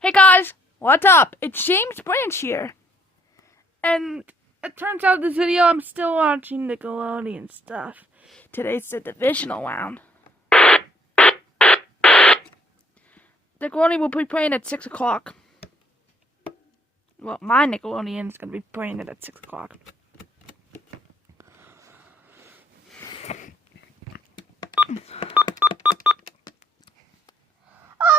Hey guys, what's up? It's James Branch here. And it turns out this video I'm still watching Nickelodeon stuff. Today's the divisional round. Nickelodeon will be playing at 6 o'clock. Well, my Nickelodeon is going to be playing it at 6 o'clock.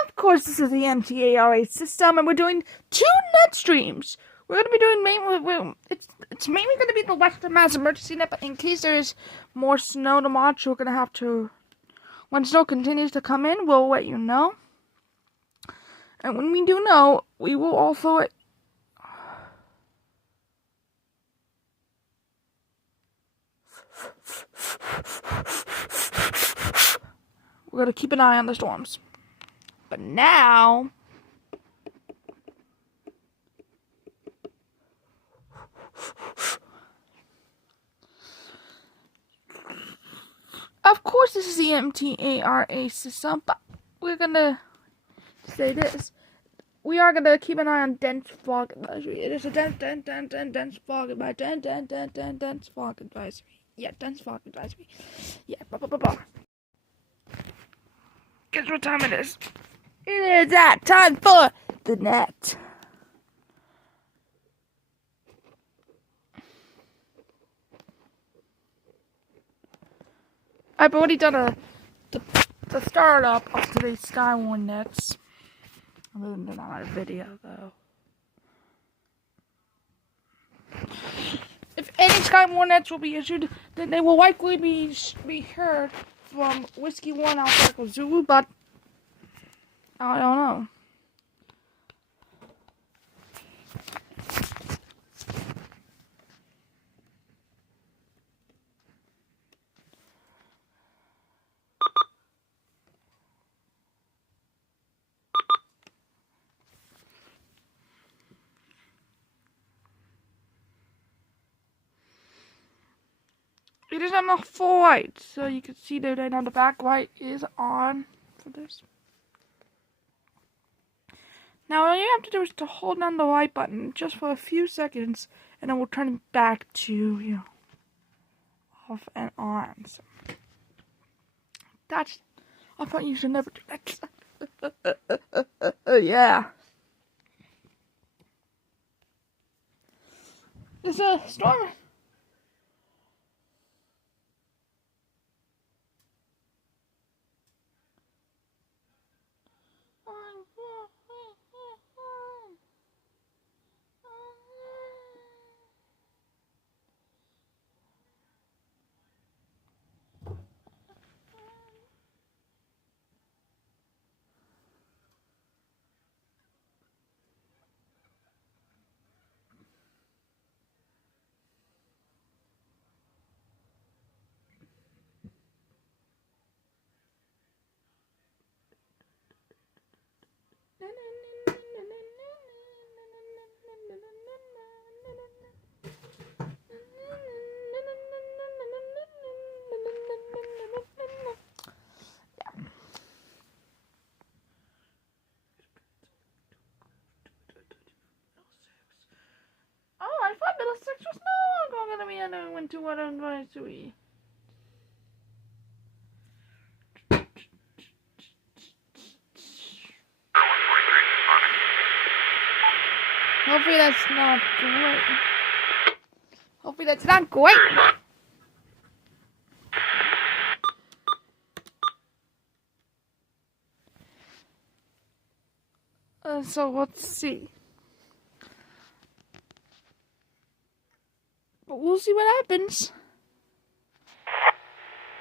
Of course, this is the NTARA system, and we're doing 2 net streams. We're going to be doing it's mainly going to be the Western Mass Emergency Net, but in case there's more snow to watch, we're going to have to, when snow continues to come in, we'll let you know. And when we do know, we will also we're going to keep an eye on the storms. But now, of course this is the MTARA system, but we're going to say this. We are going to keep an eye on dense fog advisory. It is a dense fog advisory. Dense fog advisory. Yeah, dense fog advisory. Yeah, blah, blah, blah, blah. Guess what time it is? It is that time for the net. I've already done the startup of today's skywarn nets. I'm moving it on a video though. If any skywarn nets will be issued, then they will likely be heard from Whiskey 1 Alpha Echo Zulu, but I don't know. It doesn't have enough full light, so you can see that right now the backlight is on for this. Now all you have to do is to hold down the light button just for a few seconds, and then we'll turn it back to, off and on. So that's, I thought you should never do that. Yeah. There's a storm. I thought middle 6 was no longer going to be under winter weather advisory. Hopefully that's not great. Hopefully that's not great. So let's see. But we'll see what happens.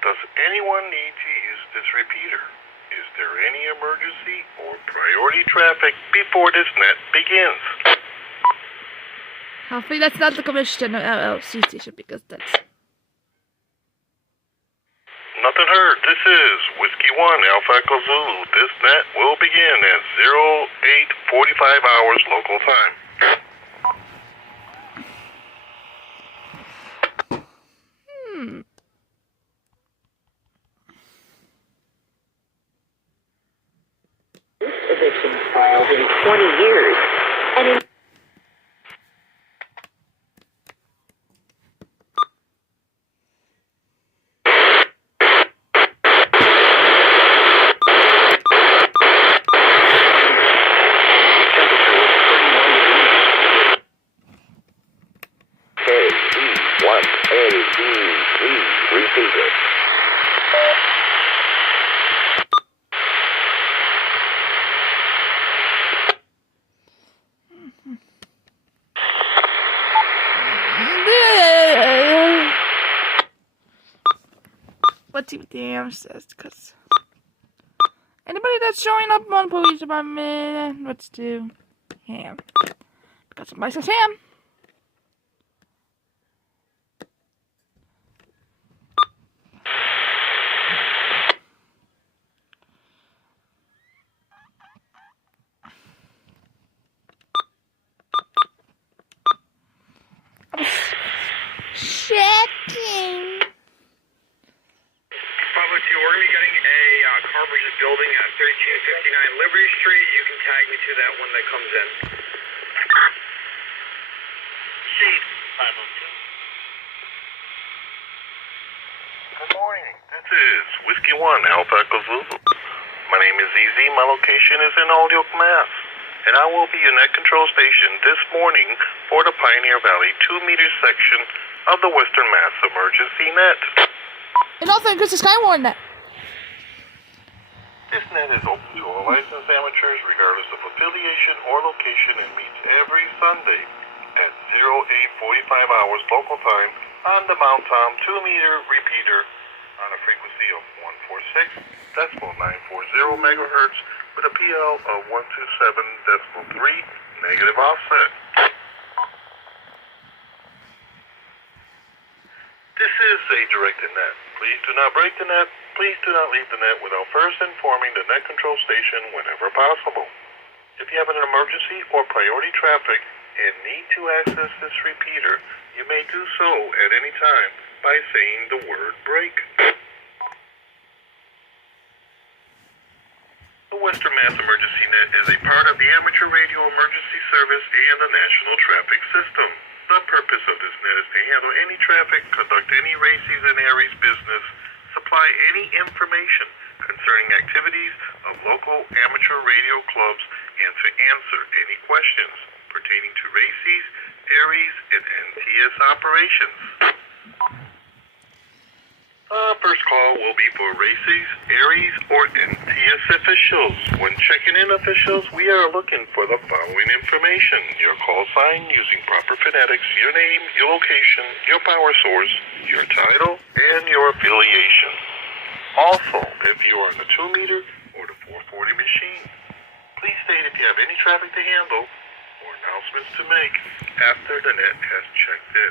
Does anyone need to use this repeater? Is there any emergency or priority traffic before this net begins? Hopefully that's not the Commission LLC station, because that's... Nothing heard. This is Whiskey 1 Alpha Echo Zulu. This net will begin at 08:45 hours local time. evictions filed in 20 years. And in repeated. Let's see what the AM says, because anybody that's showing up on police department, let's do ham. Got somebody says ham. Checking. Bravo 2, we're going to be getting a car versus building at 1359 Liberty Street. You can tag me to that when that comes in. Seat 502. Good morning. This is Whiskey 1 Alpha Echo Zulu. My name is EZ. My location is in Holyoke, Mass. And I will be your net control station this morning for the Pioneer Valley 2-meter section of the Western Mass Emergency Net. And also includes the Skywarn net. This net is open to all licensed amateurs regardless of affiliation or location and meets every Sunday at 0845 hours local time on the Mount Tom 2-meter repeater on a frequency of 146.940 megahertz with a PL of 127.3 negative offset. This is a directed net. Please do not break the net. Please do not leave the net without first informing the net control station whenever possible. If you have an emergency or priority traffic and need to access this repeater, you may do so at any time by saying the word break. The Western Mass Emergency Net is a part of the Amateur Radio Emergency Service and the National Traffic System. The purpose of this net is to handle any traffic, conduct any races and Ares business, supply any information concerning activities of local amateur radio clubs, and to answer any questions pertaining to races, Ares, and NTS operations. First call will be for races, Ares, or NTS officials. When checking in officials, we are looking for the following information: your call sign using proper phonetics, your name, your location, your power source, your title, and your affiliation. Also, if you are in the 2-meter or the 440 machine, please state if you have any traffic to handle or announcements to make after the net has checked in.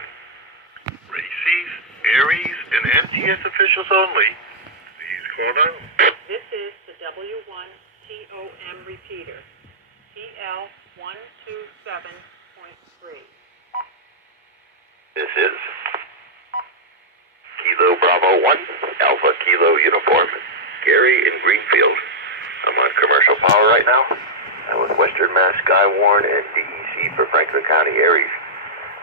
Races, Ares, and NTS officials only, please call now. This is the W1 TOM repeater, TL127.3. This is Kilo Bravo 1, Alpha Kilo Uniform, Gary in Greenfield. I'm on commercial power right now. I'm with Western Mass Skywarn and DEC for Franklin County Ares.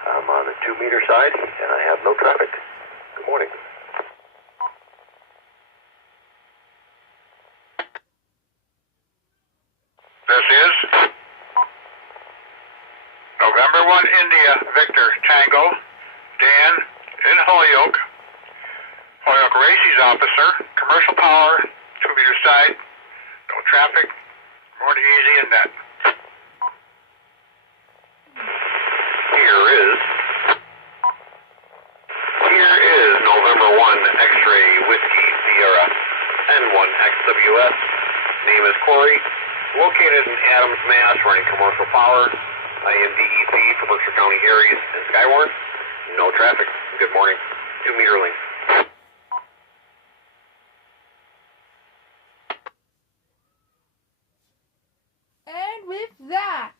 I'm on the 2-meter side, and I have no traffic. Good morning. This is November 1 India Victor Tango, Dan in Holyoke. Holyoke Races Officer, commercial power, 2-meter side, no traffic, more than easy and net. Here is November 1 X-ray Whiskey Sierra N1XWS. Name is Corey. Located in Adams, Mass, running commercial power. I am DEC for Berkshire County Ares and Skywarn. No traffic. Good morning. 2-meter length. And with that,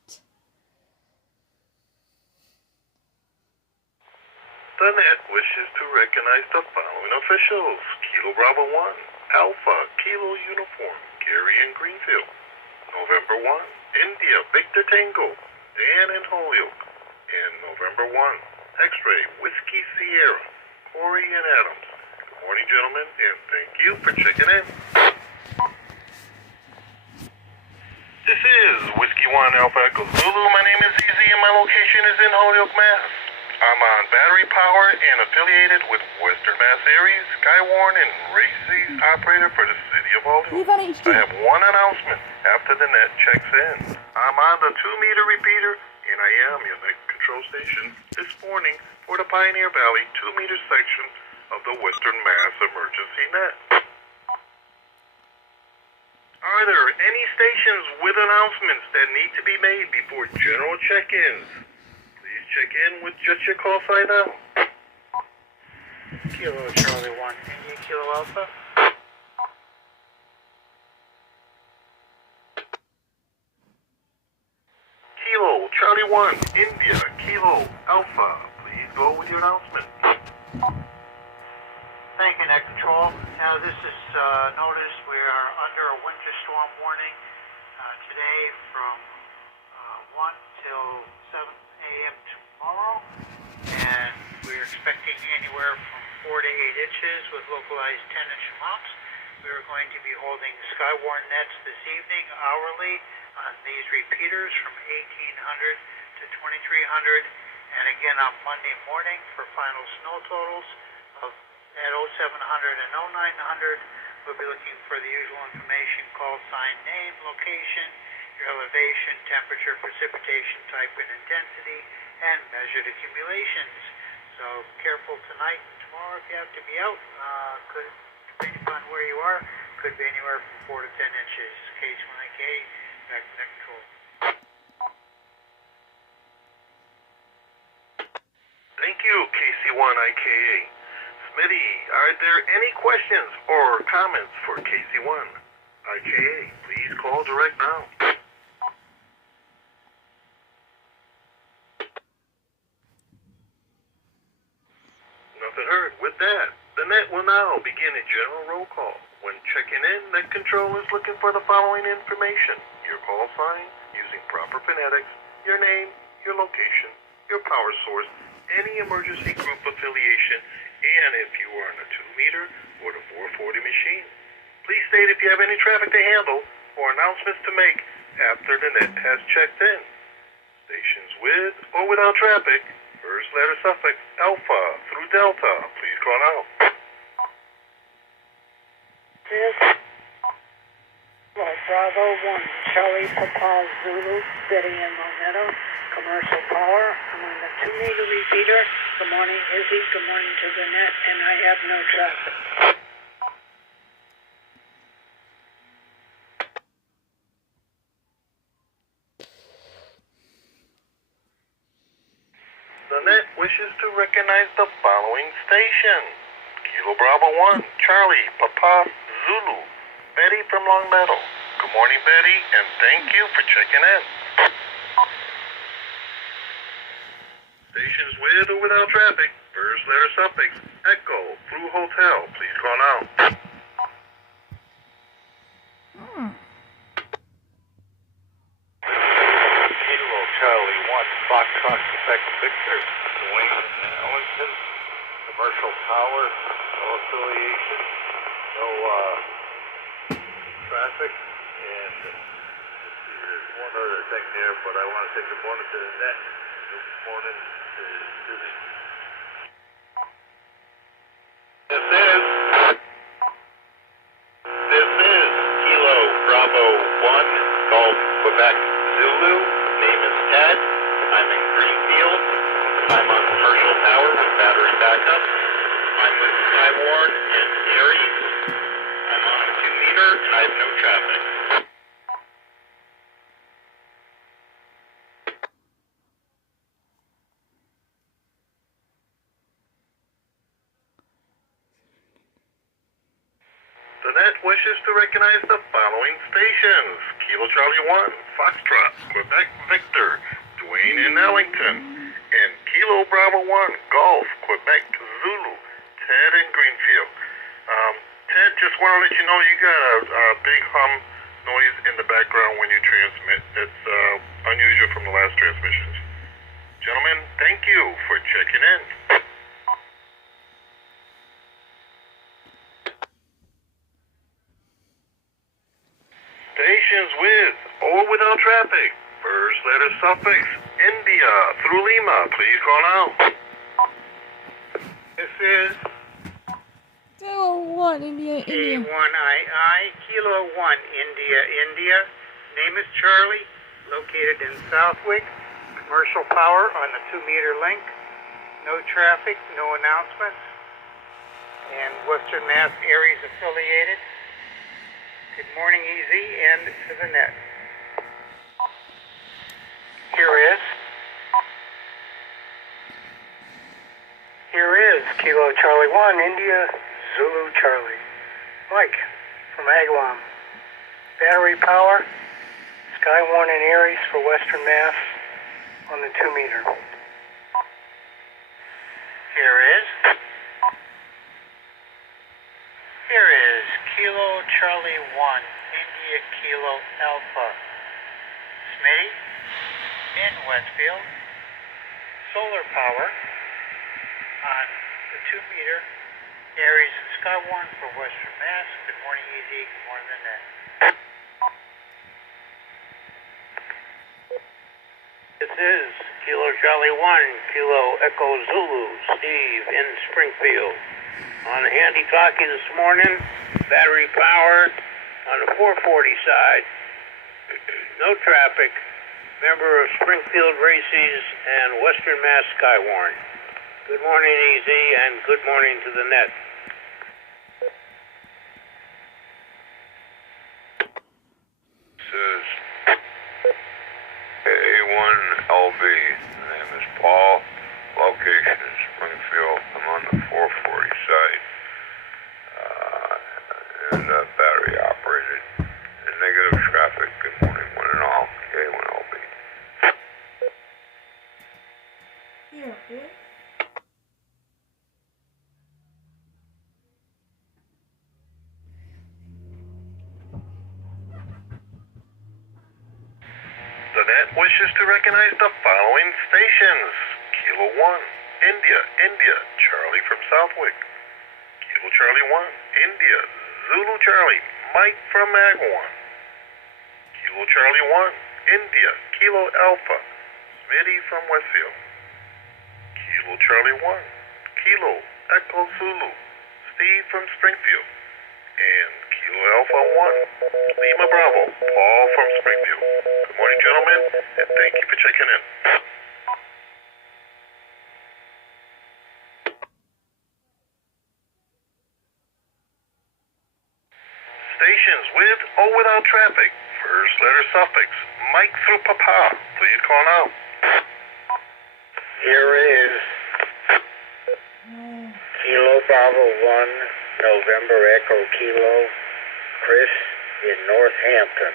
The net wishes to recognize the following officials: Kilo Bravo 1, Alpha Kilo Uniform, Gary in Greenfield. November 1, India, Victor Tango, Dan in Holyoke. And November 1, X-Ray, Whiskey Sierra, Corey and Adams. Good morning, gentlemen, and thank you for checking in. This is Whiskey 1 Alpha Echo Zulu. My name is ZZ and my location is in Holyoke, Mass. I'm on battery power and affiliated with Western Mass Ares, Skywarn, and Races operator for the city of Leave Holyoke. on HD. I have one announcement after the net checks in. I'm on the 2-meter repeater, and I am your net control station this morning for the Pioneer Valley 2-meter section of the Western Mass Emergency Net. Are there any stations with announcements that need to be made before general check-ins? Please check in with just your call sign now. Kilo Charlie 1, India Kilo Alpha. Kilo Charlie 1, India Kilo Alpha. Please go with your announcement. Thank you, Net Control. Now, this is notice we are under a winter storm warning today from 1 till 7 a.m. tomorrow. And we're expecting anywhere from 4 to 8 inches with localized 10-inch amounts. We are going to be holding Skywarn nets this evening hourly on these repeaters from 1800 to 2300, and again on Monday morning for final snow totals at 0700 and 0900. We'll be looking for the usual information: call sign, name, location, your elevation, temperature, precipitation type and intensity, and measured accumulations. So careful tonight and tomorrow if you have to be out. Could, depending upon where you are, could be anywhere from 4 to 10 inches. KC1IK, back to Net Control. Thank you, KC1IKA. Smitty, are there any questions or comments for KC1IKA? Please call direct now. Nothing heard. With that, the net will now begin a general roll call. When checking in, net control is looking for the following information: your call sign using proper phonetics, your name, your location, your power source, any emergency group affiliation, and if you are on a 2-meter or the 440 machine. Please state if you have any traffic to handle or announcements to make after the net has checked in. Stations with or without traffic, first letter suffix Alpha through Delta, please call now. Bravo 1, Charlie Papa Zulu, Betty and Monetto, commercial power. I'm on the 2-meter repeater. Good morning, Izzy. Good morning to the net, and I have no traffic. The net wishes to recognize the following station: Kilo Bravo 1, Charlie Papa Zulu, Betty from Long Meadow. Good morning, Betty, and thank you for checking in. Stations with or without traffic, first letter suffix Echo through Hotel, please call now. Kilo Charlie 1, Foxtrot, Quebec, Victor, Dwayne and Ellington, commercial power, no affiliation, no traffic, and there's one other thing there, but I want to say good morning to the net. Good morning to Susie. This is Kilo Bravo 1, Golf, Quebec, Zulu. Name is Ted. I'm in Greenfield. I'm on commercial power with battery backup. I'm with Skywarn and Ares. I'm on a 2-meter and I have no traffic. The net wishes to recognize the following stations: Kilo Charlie 1, Foxtrot, Quebec Victor, Dwayne and Ellington, and Kilo Bravo 1, Golf, Quebec Zulu, Ted in Greenfield. Ted, just want to let you know you got a big hum noise in the background when you transmit. That's unusual from the last transmissions. Gentlemen, thank you for checking in. Stations with or without traffic. First letter suffix, India through Lima. Please call now. This is Kilo 1, India, India. K1II, Kilo 1, India, India. Name is Charlie, located in Southwick. Commercial power on the 2-meter link. No traffic, no announcements. And Western Mass Ares affiliated. Good morning, easy, and to the net. Here is Kilo Charlie 1, India, Zulu Charlie. Mike from Agawam. Battery power, Skywarn and Ares for Western Mass on the 2-meter. Here is Kilo Charlie 1, India Kilo Alpha. Smitty in Westfield. Solar power on the 2-meter. Ares and Skywarn for Western Mass. Good morning, Easy. Good morning, the net. This is Kilo Charlie 1, Kilo Echo Zulu, Steve in Springfield. On the handy-talkie this morning, battery power on the 440 side. No traffic. Member of Springfield Races and Western Mass Skywarn. Good morning, Easy, and good morning to the net. This is A1LB. My name is Paul. Location is Springfield. I'm on the 440 side. And battery operated. And negative traffic. Good morning, one and all. A1LB. Here is. The net wishes to recognize the following stations. Kilo 1, India, India, Charlie from Southwick. Kilo Charlie 1, India, Zulu Charlie, Mike from Agawam. Kilo Charlie 1, India, Kilo Alpha, Smitty from Westfield. Kilo Charlie 1, Kilo Echo Zulu, Steve from Springfield. And Kilo Alpha 1, Lima Bravo, Paul from Springfield. Good morning, gentlemen, and thank you for checking in. Stations with or without traffic. First letter suffix, Mike through Papa. Please call now. Here is Kilo Bravo 1, November Echo Kilo, Chris in Northampton.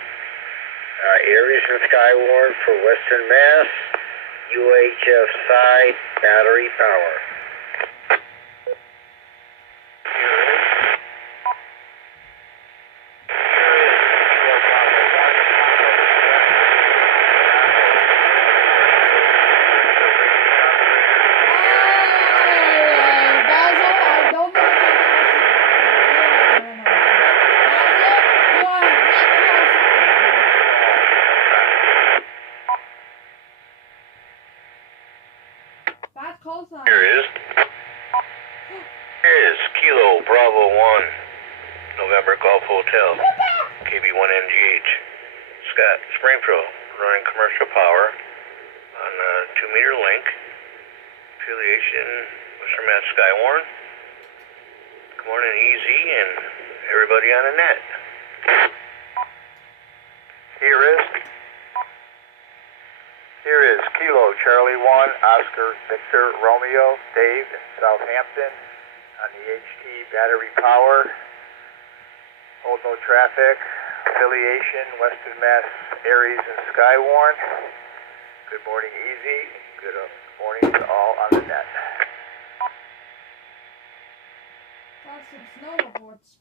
Ares and Skywarn for Western Mass, UHF side, battery power. Here is Kilo Bravo 1, November Golf Hotel, KB1NGH. Scott Springfield, running commercial power on the 2-meter link. Affiliation, Western Mass Skywarn. Good morning, Easy, and everybody on the net. Here is Kilo Charlie 1, Oscar Victor Romeo, Dave in Southampton on the HT battery power. Hold no traffic. Affiliation, Western Mass Ares and Skywarn. Good morning, Easy. Good morning to all on the net. Got some snow reports.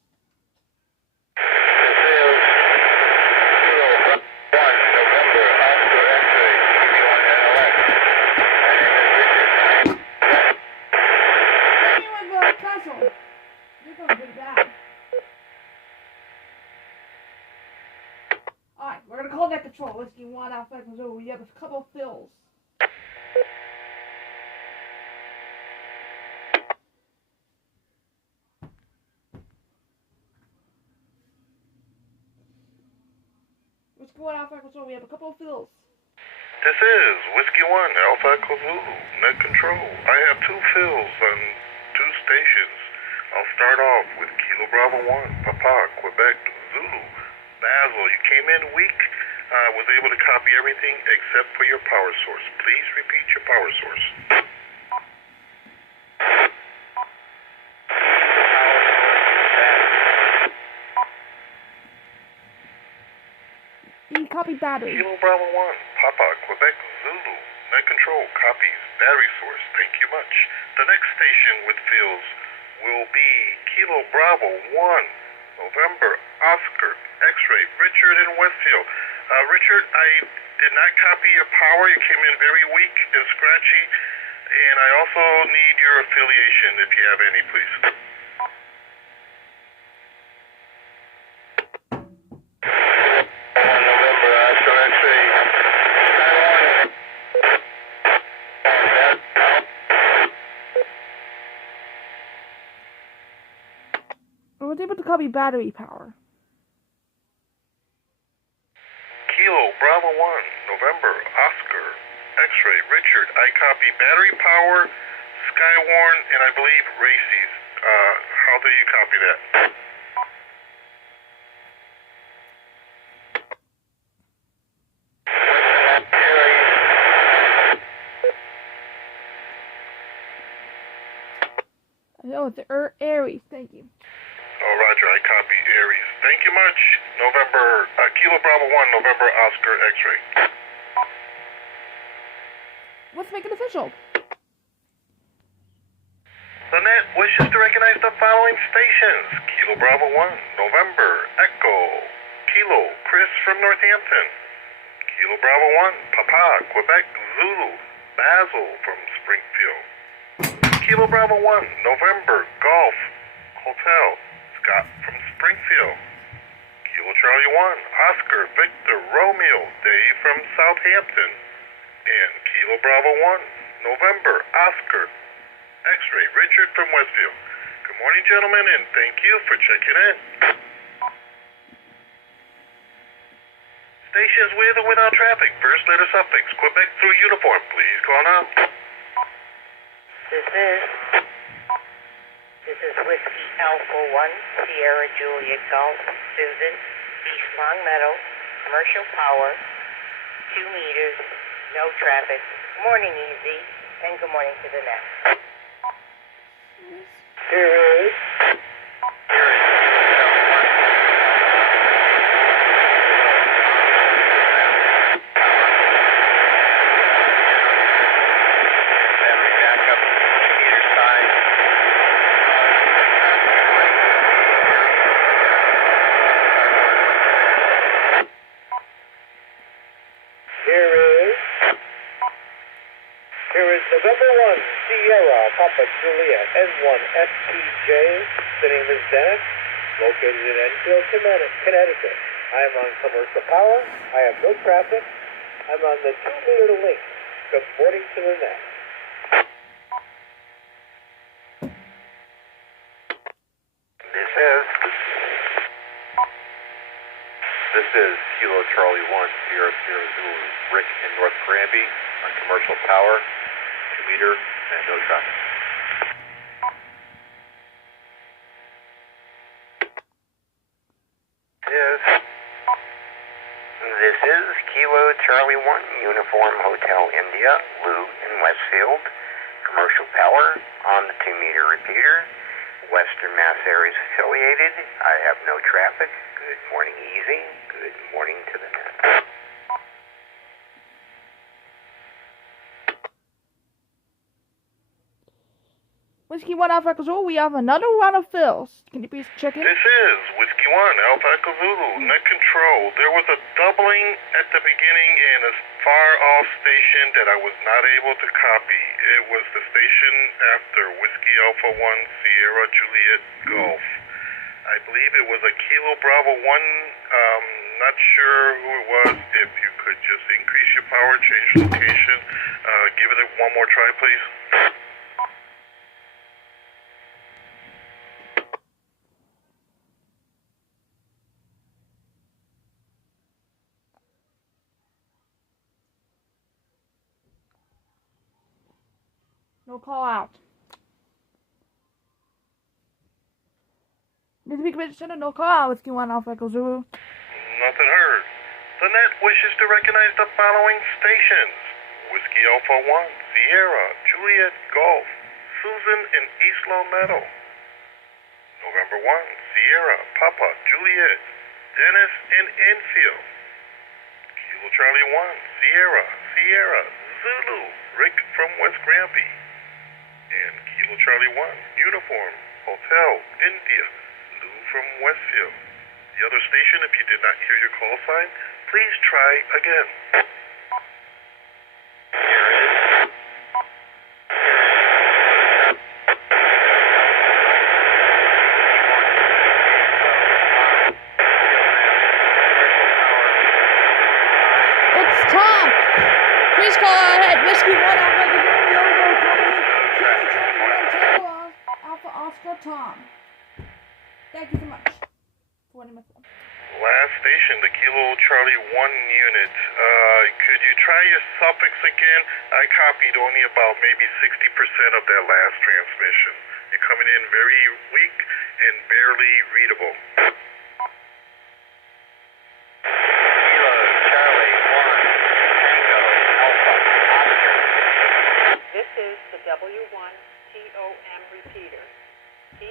November, Oscar X-ray, TV1NLX. My name is Richard. Anyone go Castle? You're going pretty bad. Alright, we're gonna call that control. Whiskey 1 Alpha Echo Zulu. We have a couple fills. Whiskey 1 Alpha Echo Zulu. We have a couple of fills. This is Whiskey 1 Alpha Echo Zulu, net control. I have 2 fills on 2 stations. I'll start off with Kilo Bravo 1, Papa, Quebec, Zulu. Basil, you came in weak. I was able to copy everything except for your power source. Please repeat your power source. You copy battery. Kilo Bravo 1, Papa, Quebec, Zulu. Net control, copies, battery source. Thank you much. The next station with fills will be Kilo Bravo 1, November, Oscar, X-ray, Richard in Westfield. Richard, I did not copy your power. You came in very weak and scratchy. And I also need your affiliation if you have any, please. November, Oscar X-ray, Skywarn. I was able to copy battery power. Kilo Bravo 1, November, Oscar, X-ray, Richard. I copy battery power, Skywarn, and I believe Races. How do you copy that? Oh, the Ares. Thank you. Oh, Roger, I copy Ares. Thank you much. November, Kilo Bravo 1, November, Oscar, X-ray. Let's make it official. The net wishes to recognize the following stations. Kilo Bravo 1, November, Echo, Kilo, Chris from Northampton. Kilo Bravo 1, Papa, Quebec, Zulu, Basil from Springfield. Kilo Bravo 1, November, Golf, Hotel, Scott from Springfield. Kilo Charlie 1, Oscar, Victor, Romeo, Dave from Southampton. And Kilo Bravo 1, November, Oscar, X-ray, Richard from Westfield. Good morning, gentlemen, and thank you for checking in. Stations with or without traffic. First letter suffix, Quebec through uniform. Please call now. This is Whiskey Alpha 1, Sierra Juliet Golf, Susan, East Long Meadow, commercial power, 2 meters, no traffic. Morning, easy, and good morning to the net. Here is Battery backup, 2 meter side. Here is November 1, Sierra, Papa Juliet, N1 STJ. The name is Dennis, located in Enfield, Connecticut. I am on commercial power. I have no traffic. I'm on the 2-meter link. Good morning to the net. This is Kilo Charlie 1, Sierra Sierra Zulu, Rick in North Granby on commercial power, 2 meter, and no traffic. This is Kilo Charlie 1, Uniform Hotel India, Lou in Westfield. Commercial power on the 2-meter repeater. Western Mass Ares affiliated. I have no traffic. Good morning, easy. Good morning to the net. Whiskey 1 Alpha Echo Zulu, we have another round of fills. Can you please check in? This is Whiskey 1 Alpha Echo Zulu, net control. There was a doubling at the beginning in a far-off station that I was not able to copy. It was the station after Whiskey Alpha 1 Sierra Juliet Golf. I believe it was a Kilo Bravo 1. Not sure who it was. If you could just increase your power, change location, give it one more try, please. No call out. Need to be committed center, no call out. Whiskey 1 Alpha Echo Zulu. Nothing heard. The net wishes to recognize the following stations. Whiskey Alpha 1, Sierra, Juliet, Golf, Susan and East Meadow. November 1, Sierra, Papa, Juliet, Dennis and Enfield. Kilo Charlie 1, Sierra, Sierra, Zulu, Rick from West Grampy. And Kilo Charlie 1, Uniform, Hotel, India, Lou from Westfield. The other station, if you did not hear your call sign, please try again. It's Tom. Please call ahead. Whiskey 1 Alpha Echo Zulu. Alpha Oscar Tom. Thank you so much for winning my phone. Last station, the Kilo Charlie 1 unit. Could you try your suffix again? I copied only about maybe 60% of that last transmission. You're coming in very weak and barely readable. Kilo Charlie 1, Tango, Alpha, Oscar. This is the W1 TOM repeater, TL127.3.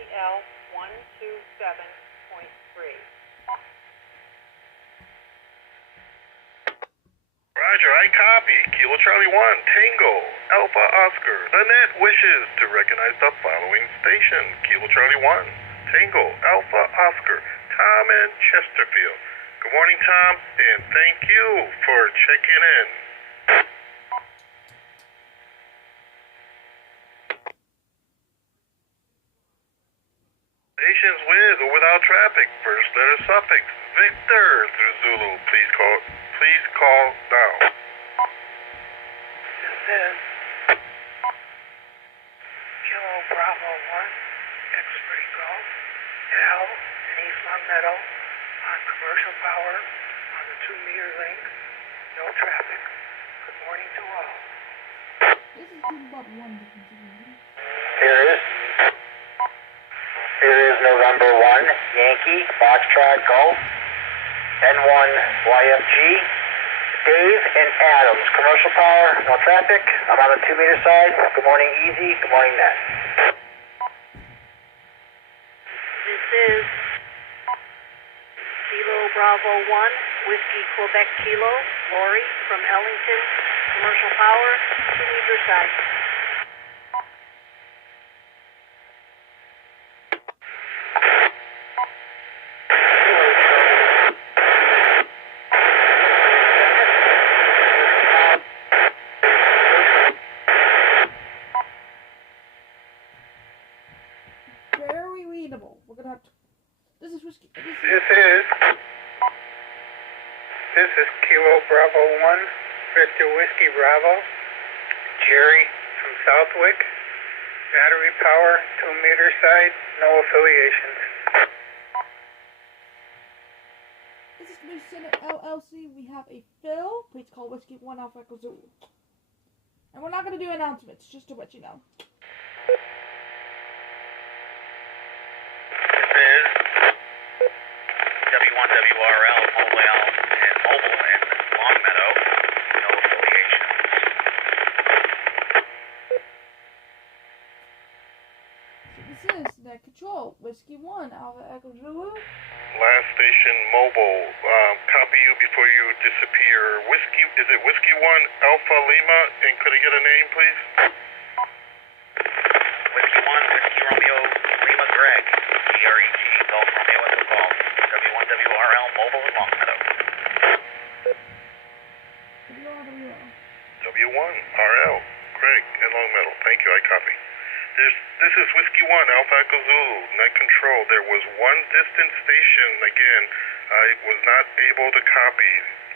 Roger, I copy. Kilo Charlie 1, Tango, Alpha Oscar. The net wishes to recognize the following station. Kilo Charlie 1, Tango, Alpha Oscar, Tom and Chesterfield. Good morning, Tom, and thank you for checking in. Stations with or without traffic. First letter suffix. Victor through Zulu. Please call now. This is Kilo Bravo 1, X-Ray Golf, Al and East Meadow on commercial power on the 2-meter link. No traffic. Good morning to all. This is about 1. Here is November 1, Yankee, Foxtrot, Golf, N1, YFG, Dave and Adams, commercial power, no traffic. I'm on the 2-meter side. Good morning, Easy. Good morning, Net. This is Kilo Bravo 1, Whiskey Quebec Kilo, Lori from Ellington, commercial power, 2-meter side. Very readable. We're gonna have to. This is Whiskey. This is Kilo Bravo 1, Victor Whiskey Bravo, Jerry from Southwick, battery power, 2-meter side, no affiliations. This is Community Center LLC. We have a fill. Please call Whiskey 1 Alpha Echo Zulu. And we're not gonna do announcements, just to let you know. This is W1WRL, Mobile and Longmeadow, no affiliations. So this is Net Control, Whiskey 1 Alpha Echo Zulu. Last station, mobile. Copy you before you disappear. Whiskey, is it Whiskey 1 Alpha Lima? And could I get a name, please? Whiskey 1, REG, Golf Romeo Echo Golf, W1WRL, Mobile and Longmeadow. W1RL, Greg and Longmeadow. Thank you, I copy. This is Whiskey 1, Alpha Echo Zulu, net control. There was one distant station, again, I was not able to copy.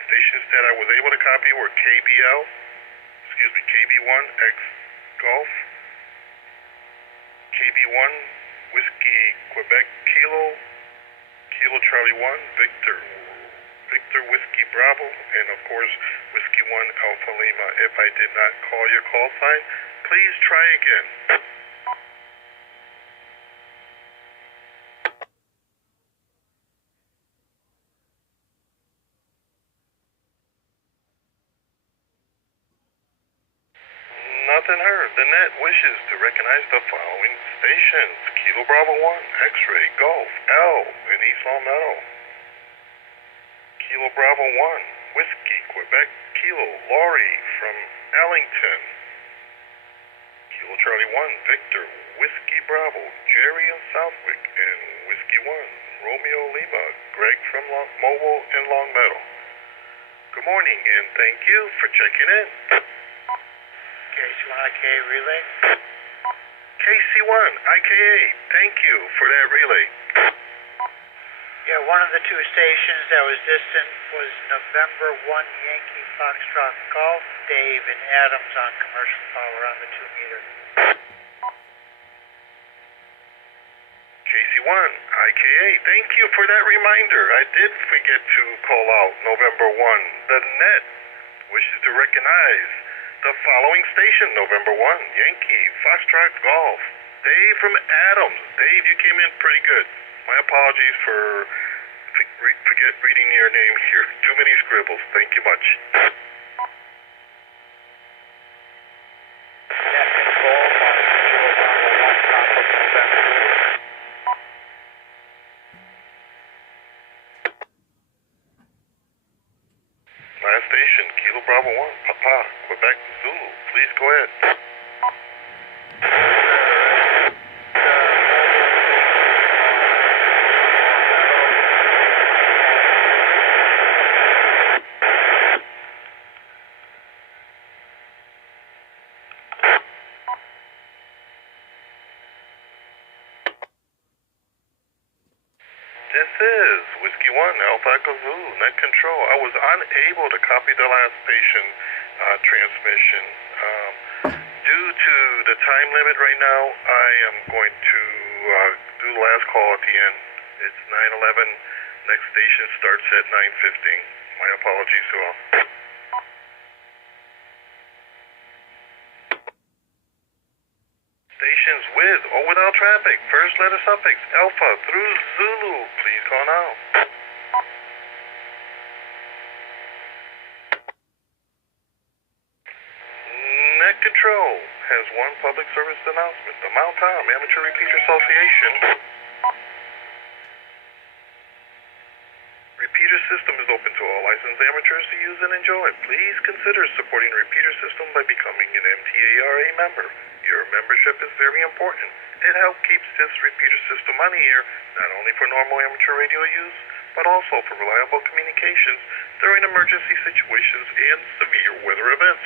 Stations that I was able to copy were KB1 X Golf, KB1 Whiskey Quebec Kilo, Kilo Charlie 1, Victor Whiskey Bravo, and of course Whiskey 1 Alpha Lima. If I did not call your call sign, please try again. Nothing heard. The net wishes to recognize the following stations: Kilo Bravo 1, X-Ray, Golf, L in East Longmeadow. Kilo Bravo 1, Whiskey, Quebec, Kilo, Laurie from Ellington. Kilo Charlie 1, Victor, Whiskey Bravo, Jerry in Southwick, and Whiskey 1, Romeo Lima, Greg from Mobile and Longmeadow. Good morning, and thank you for checking in. KC1 IKA relay. KC1, IKA, thank you for that relay. Yeah, one of the two stations that was distant was November 1 Yankee Foxtrot Golf, Dave and Adams on commercial power on the 2 meter. KC1, IKA, thank you for that reminder. I did forget to call out November 1. The net wishes to recognize the following station: November 1, Yankee, Foxtrot Golf, Dave from Adams. Dave, you came in pretty good. My apologies for forget reading your name here. Too many scribbles. Thank you much. Last station, Kilo Bravo 1, Papa, Quebec, Zulu. Please go ahead. This is Whiskey 1, Alpha Echo Zulu, net control. I was unable to copy the last station transmission. Due to the time limit right now, I am going to do the last call at the end. It's 9:11. Next station starts at 9:15. My apologies to all. Stations with or without traffic. First letter suffix Alpha through Zulu. Please call now. Net Control has one public service announcement. The Mount Tom Amateur Repeater Association repeater system is open to all licensed amateurs to use and enjoy. Please consider supporting the repeater system by becoming an MTARA member. Your membership is very important. It helps keep this repeater system on the air, not only for normal amateur radio use, but also for reliable communications during emergency situations and severe weather events.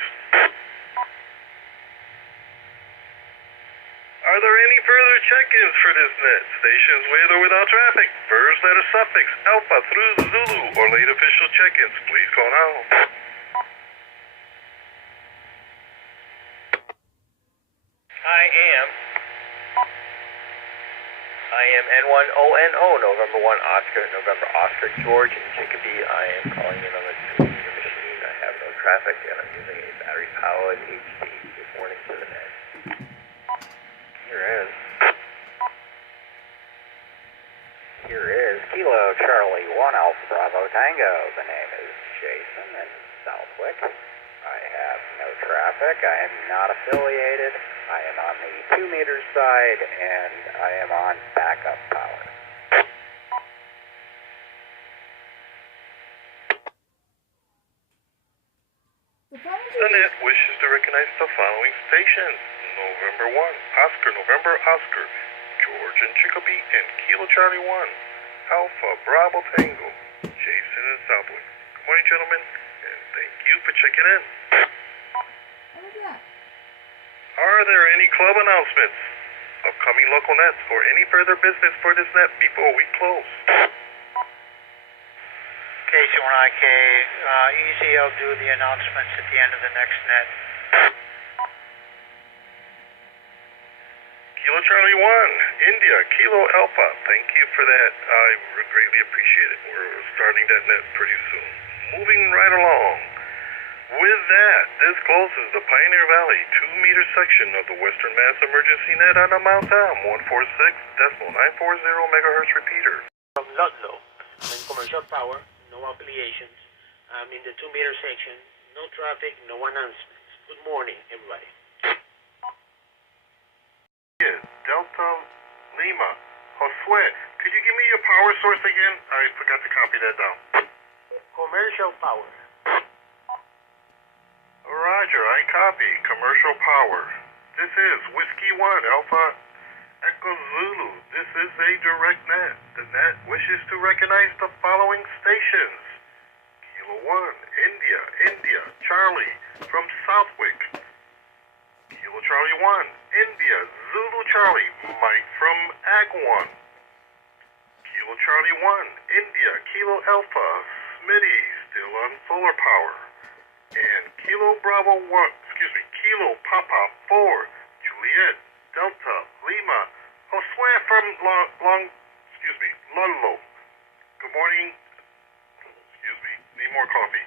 Are there any further check-ins for this net? Stations with or without traffic. First letter suffix Alpha through Zulu or late official check-ins. Please call now. I am N1ONO, November 1 Oscar, November Oscar George in Chicopee. I am calling in on the 2-meter machine. I have no traffic and I'm using a battery-powered HD. Good morning to the net. Here is Kilo Charlie 1 Alpha Bravo Tango. The name is Jason in Southwick. I have no traffic. I am not affiliated. I am on the 2-meter side and I am on backup power. The net wishes to recognize the following stations: November 1, Oscar, November Oscar, George and Chicopee and Kilo Charlie 1, Alpha Bravo Tango, Jason and Southwick. Good morning, gentlemen, and thank you for checking in. What was that? Are there any club announcements, upcoming local nets, or any further business for this net before we close? KC1IK, easy, I'll do the announcements at the end of the next net. Kilo Charlie 1, India, Kilo Alpha, thank you for that. I greatly appreciate it. We're starting that net pretty soon. Moving right along. With that, this closes the Pioneer Valley 2-meter section of the Western Mass Emergency Net on a Mount Tom 146.940 megahertz repeater. From Ludlow, I'm in commercial power, no affiliations. I'm in the 2-meter section, no traffic, no announcements. Good morning, everybody. Delta Lima, Josue, could you give me your power source again? I forgot to copy that down. Commercial power. Roger, I copy. Commercial power. This is Whiskey 1 Alpha Echo Zulu. This is a direct net. The net wishes to recognize the following stations. Kilo 1, India, Charlie from Southwick. Kilo Charlie 1, India, Zulu Charlie, Mike from Ag 1. Kilo Charlie 1, India, Kilo Alpha, Smitty, still on solar power. And Kilo Papa 4, Juliet, Delta, Lima, Josue from Ludlow. Good morning. Need more coffee.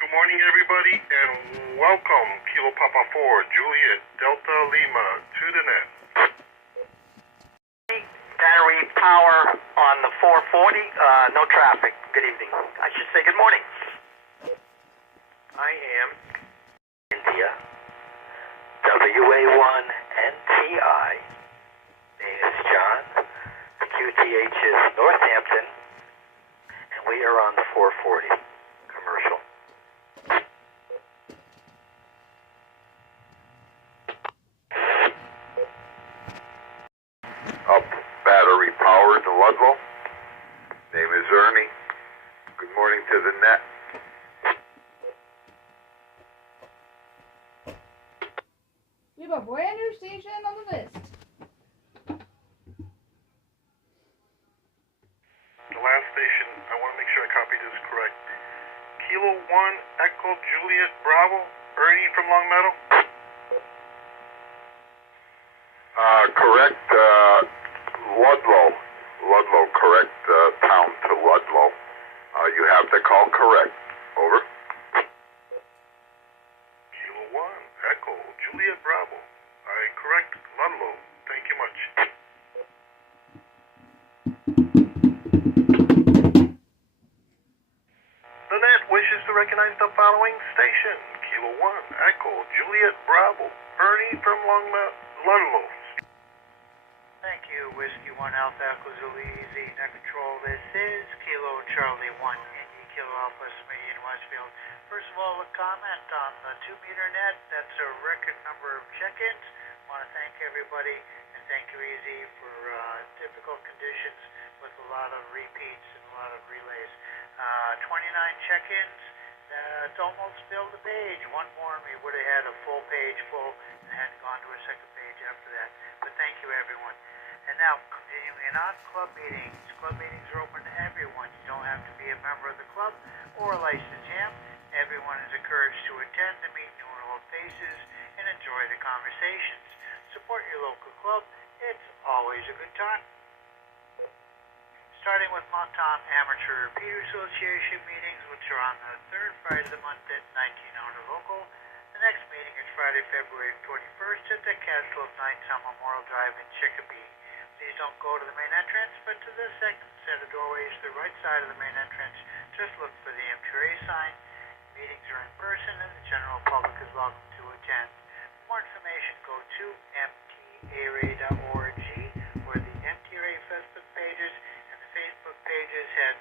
Good morning, everybody, and welcome, Kilo Papa 4, Juliet, Delta, Lima, to the net. Battery power on the 440, no traffic. Good evening. I should say good morning. I am India, WA1 NTI. Name is John. The QTH is Northampton, and we are on the 440 commercial. Up battery power to Ludlow. Name is Ernie. Good morning to the net. We have a brand new station on the list. The last station, I want to make sure I copy this correct. Kilo 1, Echo Juliet Bravo, Ernie from Long Meadow. Correct, Ludlow, correct, town to Ludlow. You have the call correct. Over. Kilo 1, Echo Juliet Bravo. I correct Ludlow. Thank you much. The net wishes to recognize the following station. Kilo 1, Echo Juliet Bravo, Ernie from Ludlow. Thank you, Whiskey 1 Alpha Echo Zulu Easy Net Control. This is Kilo Charlie 1 Indy Kilo Alpha Smitty in Westfield. First of all, a comment on the 2-meter net. That's a record number of check-ins. I want to thank everybody and thank you, Easy, for difficult conditions with a lot of repeats and a lot of relays. 29 check-ins. It's almost filled the page. One more and we would have had a full page full and had gone to a second page after that. But thank you, everyone. And now, continuing on, club meetings. Club meetings are open to everyone. You don't have to be a member of the club or a licensed ham. Everyone is encouraged to attend to meet new and old faces and enjoy the conversations. Support your local club. It's always a good time. Starting with Mount Tom Amateur Repeater Association meetings, which are on the third Friday of the month at 1900 local. The next meeting is Friday, February 21st at the Castle of Knights on Memorial Drive in Chicopee. Please don't go to the main entrance, but to the second set of doorways to the right side of the main entrance. Just look for the MTRA sign. Meetings are in person and the general public is welcome to attend. For more information, go to mtara.org, where the MTRA Facebook pages and the Facebook pages had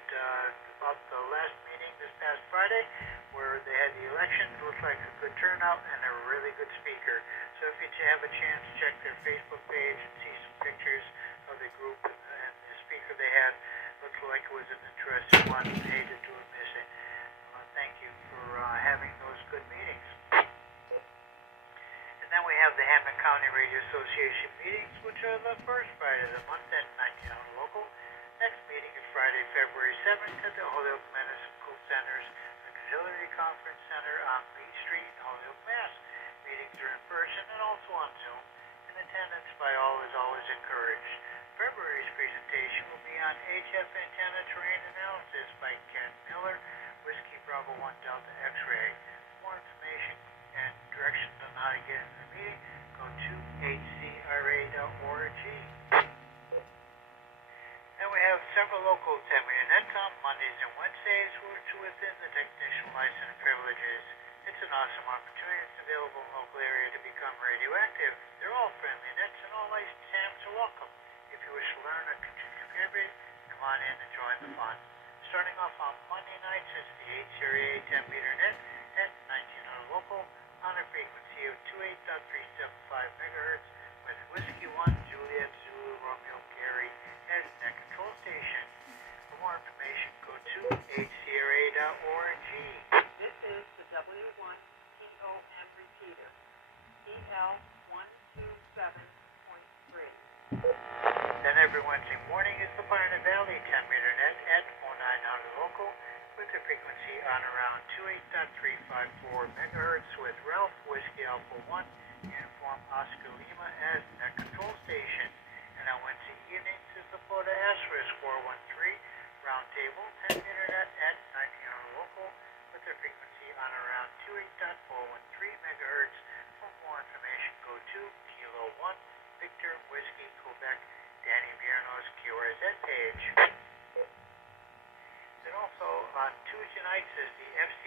about the last meeting this past Friday, where they had the election. It looks like a good turnout and a really good speaker. So if you have a chance, check their Facebook page and see some pictures of the group, and the speaker they had looked like it was an interesting one. Hated to have missed it. Thank you for having those good meetings. And then we have the Hampton County Radio Association meetings, which are the first Friday of the month at 1900 local. Next meeting is Friday, February 7th at the Holyoke Municipal Center's Auxiliary Conference Center on Beach Street in Holyoke, Mass. Meetings are in person and also on Zoom, and attendance by all is always encouraged. February's presentation will be on HF antenna terrain analysis by Ken Miller, Whiskey Bravo 1 Delta X-ray. For more information and directions on how to get into the meeting, go to hcra.org. And we have several local 10-meter nets on Mondays and Wednesdays, which are within the technician license privileges. It's an awesome opportunity that's available in the local area to become radioactive. They're all friendly nets, and all licensed hams are welcome. If you wish to learn or contribute, come on in and join the fun. Starting off on Monday nights, it's the HCRA 10-meter net at 1900 local on a frequency of 28.375 megahertz with Whiskey 1, Juliet, Zulu, Romeo, Gary as net control station. For more information, go to hcra.org. This is the W1TOM repeater, EL127.3. Then every Wednesday morning is the Pioneer Valley 10-meter net at 0900 local with a frequency on around 28.354 megahertz with Ralph Whiskey Alpha 1 Uniform Oscar Lima as net control station. And on Wednesday evenings is the Florida Asterisk 413 Roundtable 10-meter net at 1900 local with a frequency on around 28.413 megahertz. For more information, go to Kilo 1 Victor Whiskey Quebec Danny Bierno's QRZ page. Then also on Tuesday nights is the FCARC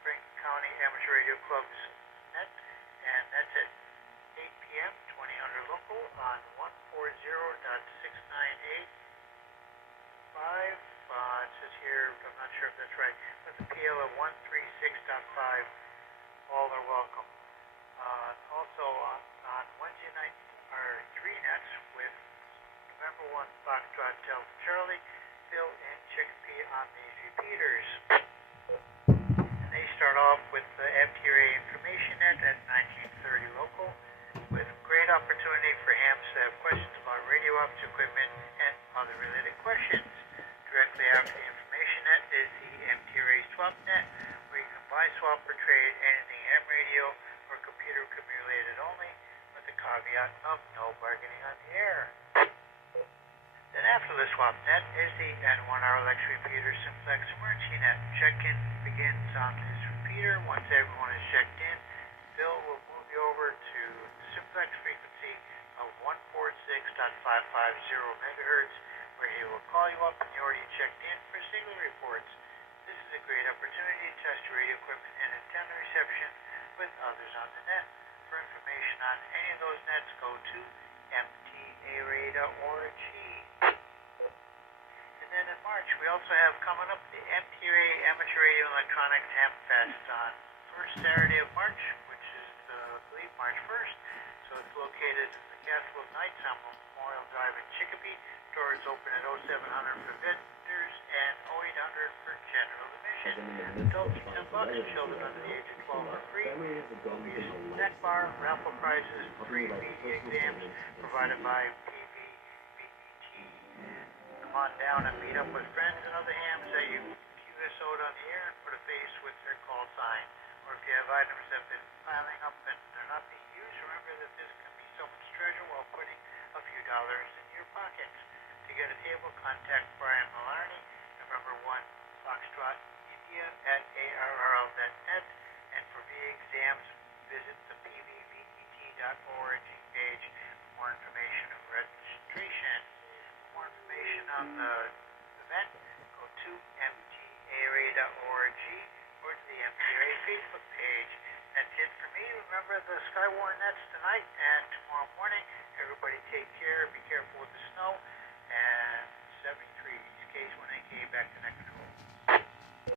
Franklin County Amateur Radio Club's net, and that's at 8 p.m. 2000 local on 140.698.5. It says here, I'm not sure if that's right, but the PL at 136.5. All are welcome. Also on Wednesday night are 3 nets with November 1 Foxtrot Delta Charlie, Phil and Chicopee on these repeaters. And they start off with the FTRA information net at 1930 local with great opportunity for hams to have questions about radio ops equipment and other related questions. Directly after the information net is the MTRA swap net, where you can buy, swap, or trade anything ham radio or computer related only, with the caveat of no bargaining on the air. Then after the swap net is the N1RLX repeater simplex emergency net. Check-in begins on this repeater. Once everyone is checked in, Phil will move you over to the simplex frequency of 146.550 megahertz, where he will call you up when you already checked in for signal reports. This is a great opportunity to test your radio equipment and antenna reception with others on the net. For information on any of those nets, go to mtara.org. And then in March, we also have coming up the MTRA Amateur Radio Electronics Ham Fest on first Saturday of March, which is, I believe, March 1st. So it's located in the Castle of Knights on Memorial Drive in Chicopee. Doors open at 0700 for vendors and 0800 for general admission. Adults $10, children under the age of 12 are free. Movies, snack bar, raffle prizes, free media exams provided by PVBET. Come on down and meet up with friends and other hams that you QSO'd on the air and put a face with their call sign. Or if you have items that have been piling up and they're not being used, remember that this can be someone's treasure while putting a few dollars in your pockets. To get a table, contact Brian Maloney, November 1 Foxtrot India at ARRL.net, and for VA exams, visit the pvvet.org page for more information and registration. For more information on the event, go to mtara.org or to the MTRA Facebook page. That's it for me. Remember the skywarn nets tonight and tomorrow morning. Everybody take care. Be careful with the snow. And 73 case when they came back to net control.